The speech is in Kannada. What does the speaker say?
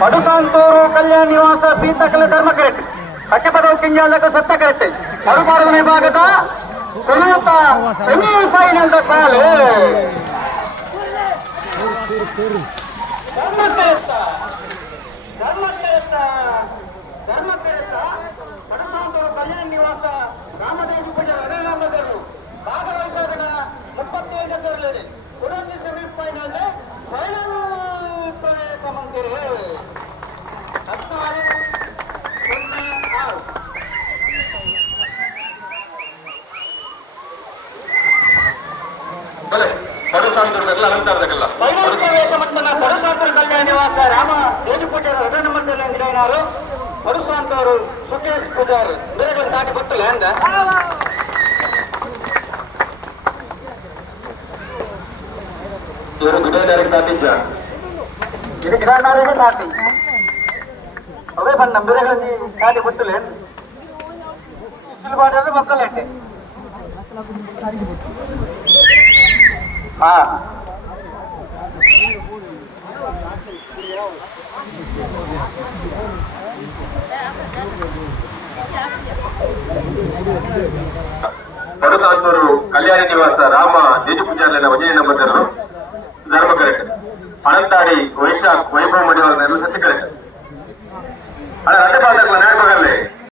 ಪಡುಕಾಂತೂರು ಕಲ್ಯಾಣ ನಿವಾಸ ಪೀತಕಲ ಧರ್ಮಕರೆಟ್ ಹಚ್ಚಪದವು ಕಿಂಜಾಲಕ ಸತ್ತಕರೆಟ್ ಮರುಪಾಡು ವಿಭಾಗದ ಸುನೀತ ಸಾಲು. ಪಡುಸಾಂತರದಲ್ಲ ಅಲಂಕಾರದಲ್ಲ ಪ್ರವೇಶ ಮಟ್ಟನ ಪರಸಾಂತರ ಕಲ್ಯಾಣ ನಿವಾಸ ರಾಮ ದೇಜು ಪೂಜಾರ ಮಂಡಲ ಅಂಗಡಿಯವರು ಪರಸಾಂತವರು ಸುಖೇಶ್ ಪೂಜಾರ್ ಬೇರೆ ದಾಟಿ ಗೊತ್ತಿಲ್ಲ ಅಂದ ಇವರು ಗುಡೇದಾರಿಗೆ ದಾಟಿದ್ದ ಇದು ಗಿಡನಾರಿಗೆ ದಾಟಿ ಅವೇ ಬಂದ ಬೇರೆಗಳಲ್ಲಿ ದಾಟಿ ಗೊತ್ತಿಲ್ಲ ಮಾಡಿದ್ರೆ ಮಕ್ಕಳು ಎಟ್ಟೆ ಹಾ ಪಡುಸಾಂತೂರು ಕಲ್ಯಾಣ ನಿವಾಸ ರಾಮ ದೇಜು ಪೂಜಾರ್ಲಿನ ವಜಯ ನಂಬರ್ ಅನಂತಾಡಿ ವೈಶಾಖ್ ವೈಭವ ಮಡಿವಾಳ ನೆರಳು ಸಚಿಕರೆ ಅಣ್ಣ ರಂಡಪಾದ